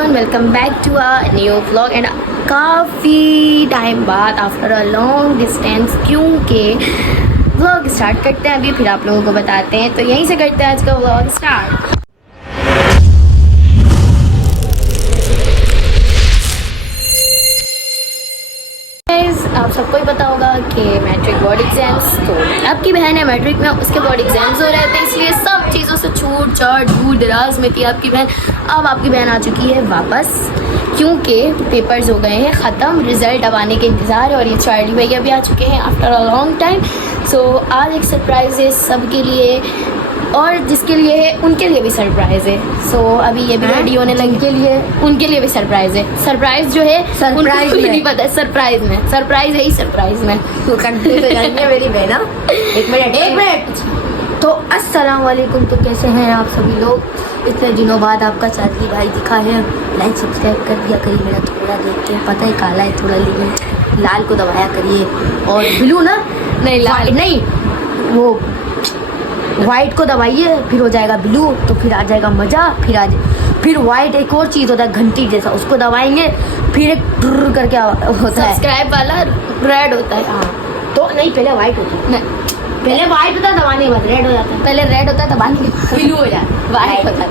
Everyone, welcome back to a new vlog and काफ़ी time बाद after a long distance, क्योंकि vlog start करते हैं अभी, फिर आप लोगों को बताते हैं। तो यहीं से करते हैं आज का व्लॉग स्टार्ट। आप सबको ही पता होगा कि मैट्रिक बोर्ड एग्जाम्स, तो आपकी बहन है मैट्रिक में, उसके बोर्ड एग्जाम्स हो रहे थे, इसलिए सब चीज़ों से छूट छाट दूर दराज में थी आपकी बहन। अब आपकी बहन आ चुकी है वापस, क्योंकि पेपर्स हो गए हैं ख़त्म, रिज़ल्ट अब आने के इंतज़ार है। और ये चार्ली भैया भी आ चुके हैं आफ्टर अ लॉन्ग टाइम। सो आज एक सरप्राइज़ है सबके लिए, और जिसके लिए है उनके लिए भी सरप्राइज़ है। सो अभी ये भी रेडी होने लगे, के लिए उनके लिए भी सरप्राइज़ है। सरप्राइज़ जो है सरप्राइज नहीं पता है, सरप्राइज में सरप्राइज है ही सरप्राइज में। तो कंफ्यूज हो जाएंगे मेरी बहना। एक मिनट। तो अस्सलाम वालेकुम, तो कैसे हैं आप सभी लोग? इतने दिनों बाद आपका चार्ली भाई दिखा है। लाइक सब्सक्राइब कर दिया करिए, मेरा थोड़ा देख के, पता है काला है थोड़ा, लेकिन लाल को दबाया करिए। और ब्लू ना, नहीं लाल नहीं, वो वाइट को दबाइए, फिर हो जाएगा ब्लू, तो फिर आ जाएगा मज़ा। फिर वाइट एक और चीज़ होता है घंटी जैसा, उसको दबाएंगे फिर एक ट्र करके होता है। सब्सक्राइब वाला रेड होता है। हाँ तो नहीं, पहले वाइट होता है, पहले वाइट होता है दबाने के बाद रेड हो जाता है, पहले रेड होता है दबाने के बाद ब्लू हो जाता है, वाइट होता है।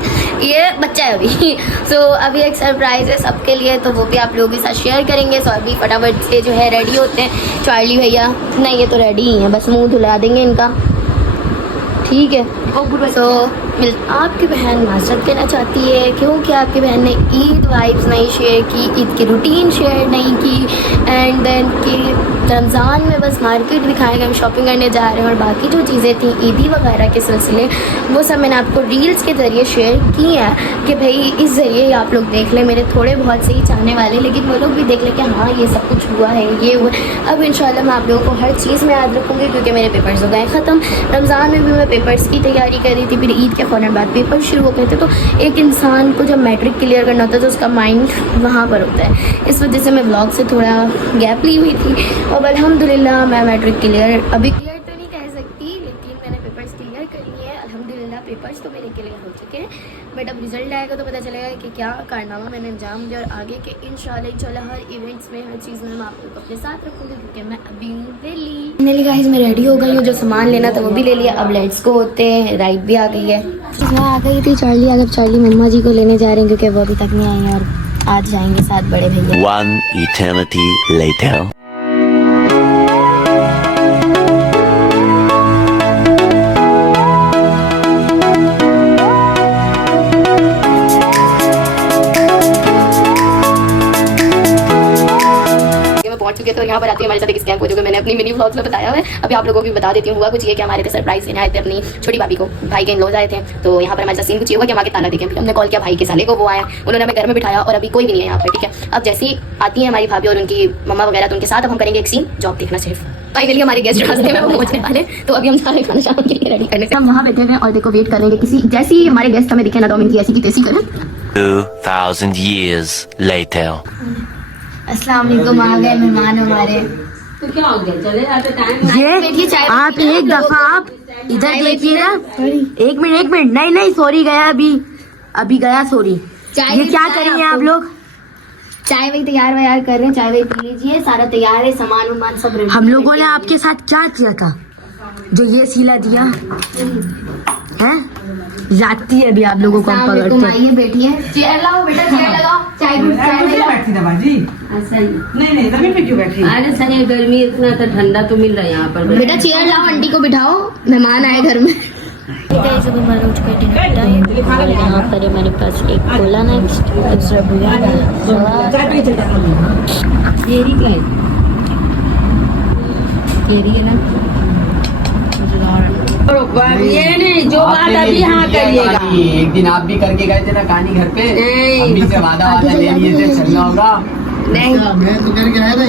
ये बच्चा है अभी। सो अभी एक सरप्राइज़ है सबके लिए, तो वो भी आप लोगों के साथ शेयर करेंगे। सो अभी फटाफट से जो है रेडी होते हैं। चार्ली भैया नहीं, ये तो रेडी ही है, बस मुँह धुला देंगे इनका, ठीक है। सो आपकी बहन माजरत कहना चाहती है क्योंकि आपकी बहन ने ईद वाइब्स नहीं शेयर की, ईद की रूटीन शेयर नहीं की, एंड देन कि रमज़ान में बस मार्केट दिखाएंगे, हम शॉपिंग करने जा रहे हैं, और बाकी जो चीज़ें थी ईदी वगैरह के सिलसिले, वो सब मैंने आपको रील्स के ज़रिए शेयर की हैं कि भाई इस ज़रिए आप लोग देख लें, मेरे थोड़े बहुत से ही चाहने वाले, लेकिन वो लोग भी देख लें कि हाँ ये सब कुछ हुआ है, ये हुआ। अब इंशाल्लाह मैं आप लोगों को हर चीज़ में याद रखूँगी, क्योंकि मेरे पेपर्स हो गए ख़त्म। रमज़ान में भी मैं पेपर्स की तैयारी कर रही थी, फिर ईद के फ़ौरन बाद पेपर शुरू हो गए थे। तो एक इंसान को जब मैट्रिक क्लियर करना होता है तो उसका माइंड वहाँ पर होता है, इस वजह से मैं ब्लॉग से थोड़ा गैप ली हुई थी। और अल्हम्दुलिल्लाह मैं मैट्रिक क्लियर, अभी क्लियर तो नहीं कह सकती, लेकिन मैंने पेपर्स क्लियर कर लिए हैं अल्हम्दुलिल्लाह। पेपर्स तो मेरे क्लियर हो चुके हैं, बट अब रिजल्ट आएगा तो पता चलेगा कि क्या कारनामा मैंने अंजाम दिया। और आगे के इंशाल्लाह हर इवेंट्स में, हर चीज़ में मैं आप लोग को अपने साथ रखूँगी, क्योंकि मैं अभी हूँ रेडी। गाइस मैं रेडी हो गई हूँ, जो सामान लेना था वो भी ले लिया, अब लेट्स गो होते हैं। राइड भी आ गई है, मैं आ गई थी। चार्ली अगर चार्ली मम्मा जी को लेने जा रहे हैं, क्योंकि वो अभी तक नहीं आई हैं, और आज जाएंगे साथ बड़े भैया। One eternity later. चुके तो यहाँ पर आती है हमारे साथ एक स्कैम को, जो कि मैंने अपनी मिनी व्लॉग्स में बताया है। अभी आप लोगों को भी बता देती हूँ। हुआ कुछ ये कि हमारे थे सरप्राइज देने आए थे अपनी छोटी भाभी को, भाई के इन-लॉज आए थे। तो यहाँ पर हमारे साथ सीन कुछ ये हुआ कि हम आगे ताला देखे, फिर हमने कॉल किया भाई के साले को, वो आया, उन्होंने हमें घर में बिठाया, और अभी कोई भी नहीं है यहाँ पर, ठीक है। अब जैसी आती है हमारी भाभी और उनकी मम्मा वगैरह, तो उनके साथ अब हम करेंगे एक सीन, जॉब देखना सिर्फ। फाइनली हमारे गेस्ट रास्ते में वो पहुंचने वाले, तो अभी हम सारे खाना शाम के लिए रेडी करने से हम वहाँ बैठे हुए हैं, और देखो वेट करेंगे किसी, जैसे ही हमारे गेस्ट हमें दिखे ना, तो हम इनकी ऐसी की तैसी करें। 2000 years later. अस्सलाम वालेकुम, आ गए मेहमान हमारे। तो क्या हो गया, चले जाते टाइम। ये आप एक दफा आप इधर देखिए ना, एक मिनट, नहीं सॉरी गया, अभी गया सॉरी। ये क्या करेंगे आप लोग? चाय वही तैयार वैयार कर रहे हैं, चाय वही पी लीजिए, सारा तैयार है, सामान वामान सब रेडी। हम लोगों ने आपके साथ क्या किया था जो ये सिला दिया है? जाती है अभी आप लोगों को हम पकड़ते हैं। आइए बैठिए, चेयर लाओ बेटा, चेयर लगाओ, चाय बैठती था बाजी। अच्छा नहीं जमीन पे क्यों बैठी? अरे सर ये गर्मी इतना था, ठंडा तो मिल रहा है यहाँ पर। बेटा चेयर लाओ, आंटी को बिठाओ, मेहमान आए घर में। यहाँ पर हमारे पास एक कोला नेक्स्ट, दूसरा भुया, ये नहीं जो बात अभी हाँ करिएगा। एक दिन आप भी करके गए थे ना कहानी घर पे, अम्मी से वादा ले लिए थे, चलना होगा। नहीं मैं तो करके आया था,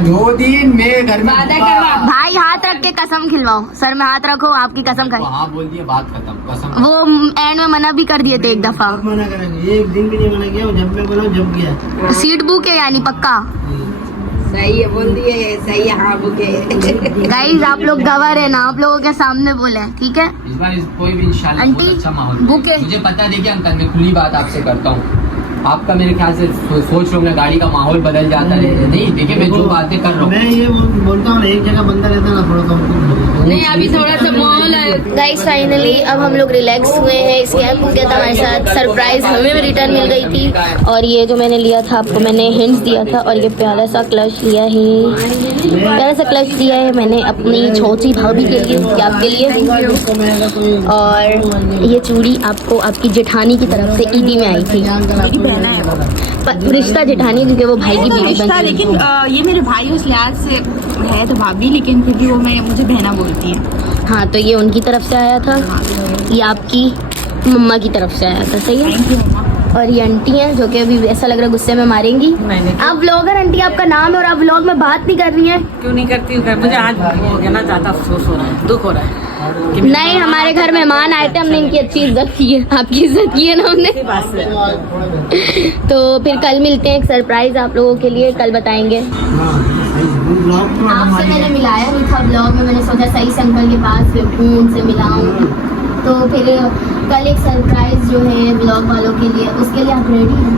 2 दिन मैं घर में भाई हाथ रख के कसम खिलवाओ, सर में हाथ रखो, आपकी कसम खाई। हाँ बोल दिया, बात खत्म, कसम। वो एंड में मना भी कर दिए थे एक दफा, मना करेंगे, एक दिन भी नहीं मना किया, जब मैं बोला जब गया। सीट बुक है यानी पक्का। सही है, बोल दिए सही है, हाँ बुके। गाइस आप लोग गवाह है ना, आप लोगों के सामने बोले, ठीक है। इस बार कोई भी इंशाल्लाह बहुत अच्छा माहौल बुके। मुझे पता है, देखिए अंकल मैं खुली बात आपसे करता हूँ, आपका मेरे ख्याल से सोच रहे होंगे गाड़ी का माहौल बदल जाता है। नहीं देखिए मैं जो बातें कर रहा हूँ मैं ये बोलता हूँ एक जगह बंदा रहता ना थोड़ा सा नहीं अभी थोड़ा सा माहौल है। गाइस फाइनली अब हम लोग रिलैक्स हुए हैं। स्कैम हो गया था हमारे साथ, सरप्राइज हमें भी रिटर्न मिल गई थी। और ये जो मैंने लिया था आपको मैंने हिंट्स दिया था। और ये प्यारा सा क्लच लिया है, प्यारा सा क्लच लिया है मैंने अपनी छोटी भाभी के लिए, क्या आपके लिए। और ये चूड़ी आपको आपकी जेठानी की तरफ से ईदी में आई थी। रिश्ता जेठानी क्योंकि वो भाई की बीवी रिश्ता, बनती है। लेकिन ये मेरे भाई उस लिहाज से है तो भाभी, लेकिन फिर भी वो मुझे बहना बोलती है। हाँ तो ये उनकी तरफ से आया था, ये आपकी मम्मा की तरफ से आया था। सही है। थैंक यू मम्मा। और ये आंटी हैं जो कि अभी ऐसा लग रहा है गुस्से में मारेंगी। आप ब्लॉगर आंटी आपका नाम है और आप ब्लॉग में बात नहीं कर रही हैं। क्यों नहीं करती हूँ? मुझे आज हो गया ना, ज्यादा अफसोस हो रहा है, दुख हो रहा है। नहीं हमारे घर मेहमान आए थे, हमने इनकी अच्छी इज्जत की है, आपकी इज्जत की है ना हमने। इसी बात से तो फिर कल मिलते हैं, एक सरप्राइज आप लोगों के लिए कल बताएंगे। आपसे मैंने मिलाया नहीं था ब्लॉग में, मैंने सोचा सही से अंकल के पास बैठूं, उनसे मिलाऊं। तो फिर कल एक सरप्राइज जो है ब्लॉग वालों के लिए, उसके लिए आप रेडी हैं?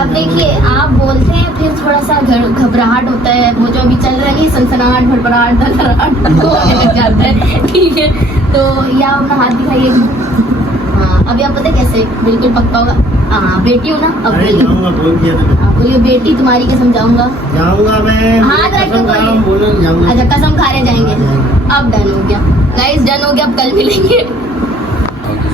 अब देखिए आप बोलते हैं फिर थोड़ा सा घबराहट होता है, वो जो अभी चल रहा है सनसनाहट भड़बड़ाहट धड़धड़ाहट होने लग जाता है। ठीक है तो ये आप अपना हाथ दिखाइए। हाँ अभी आप पता है कैसे बिल्कुल पक्का होगा। हाँ बेटी हो ना, अब बोलिए बेटी तुम्हारी कसम जाऊंगा मैं हाथ रख के बोलिए। अच्छा कसम खाने जाएंगे। अब डन हो गया गाइस, डन हो गया, अब कल मिलेंगे।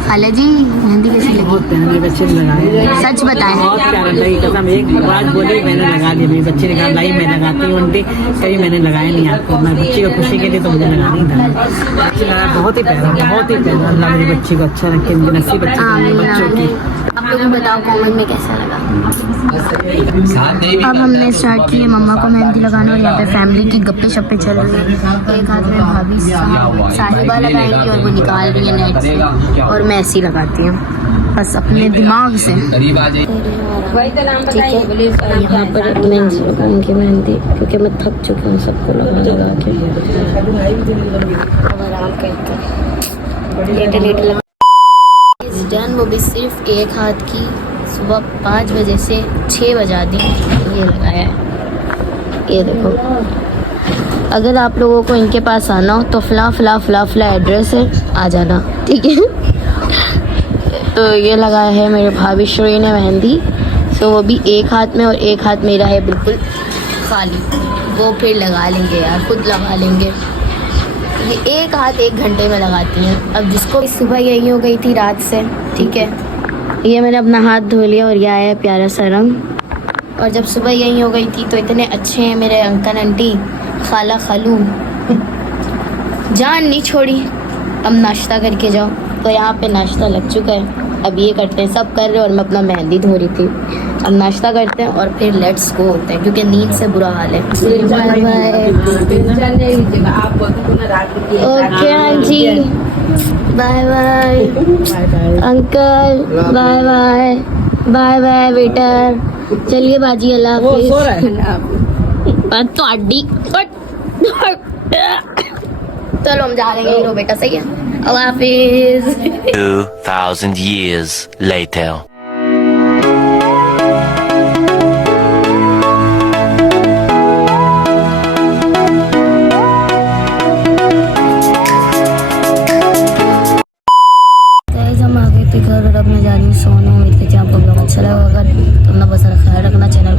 खाला जी मेहंदी कैसी लगी? बहुत पहनने बच्चे ने लगाए, सच बताएं। बहुत प्यारा लगी कसम। एक बात बोली मैंने लगा दी, मेरे बच्चे ने कहा लाई मैं लगाती हूँ आंटी, कभी मैंने लगाया नहीं आपको, मैं बच्ची को खुशी के लिए तो मुझे लगा नहीं था। अच्छी लगा, बहुत ही प्यारा, बहुत ही प्यारा। अल्लाह मेरी बच्ची को अच्छा रखे, मुझे नसीब बच्चों की। आप लोग बताओ कमेंट में कैसा लगा। साथ दे भी अब हमने स्टार्ट की है मम्मा को मेहंदी लगाना और यहाँ पे फैमिली की गप्पे शप्पे चल रही है। एक हाथ में भाभी साहिबा लगाएंगी और वो निकाल रही है नेट से, और मैं ऐसी लगाती हूँ बस अपने दिमाग से। करीब आ जाइए। ठीक है और यहाँ पर मैं लगाऊंगी मेहंदी क्योंकि मैं थक चुकी हूँ सबको लगा के। अब आराम करके लेटे लेटे लगा डन, वो भी सिर्फ एक हाथ की। सुबह 5 बजे से 6 बजा दी ये लगाया है। ये देखो अगर आप लोगों को इनके पास आना हो तो फला फला फला फला एड्रेस है, आ जाना ठीक है। तो ये लगाया है मेरे भाभी श्री ने मेहंदी, सो वो भी एक हाथ में और एक हाथ मेरा है बिल्कुल खाली। वो फिर लगा लेंगे यार, खुद लगा लेंगे। ये एक हाथ 1 घंटे में लगाती हैं। अब जिसको सुबह यही हो गई थी रात से, ठीक है ये मैंने अपना हाथ धो लिया और ये आया है प्यारा सा रंग। और जब सुबह यही हो गई थी तो इतने अच्छे हैं मेरे अंकल आंटी खाला खालू, जान नहीं छोड़ी। अब नाश्ता करके जाओ, तो यहाँ पे नाश्ता लग चुका है। अब ये करते हैं, सब कर रहे हैं और मैं अपना मेहंदी धो रही थी। अब नाश्ता करते हैं और फिर लेट्स गो होते हैं क्योंकि नींद से बुरा हाल है। Bye bye. Okay aunty bye bye. Uncle bye bye. Bye bye बेटा, चलिए बाजी अल्लाह हाफिज। तो अड्डी चलो हम जा रहे हैं। लो बेटा सही है, अल्लाह हाफिज। 2000 years later. हम आ गए थे घर और अब मैं जा रही हूँ सोने। उम्मीद करती हूँ आपको ब्लॉग अच्छा लगा होगा। तो अपना बहुत सारा ख्याल रखना, चैनल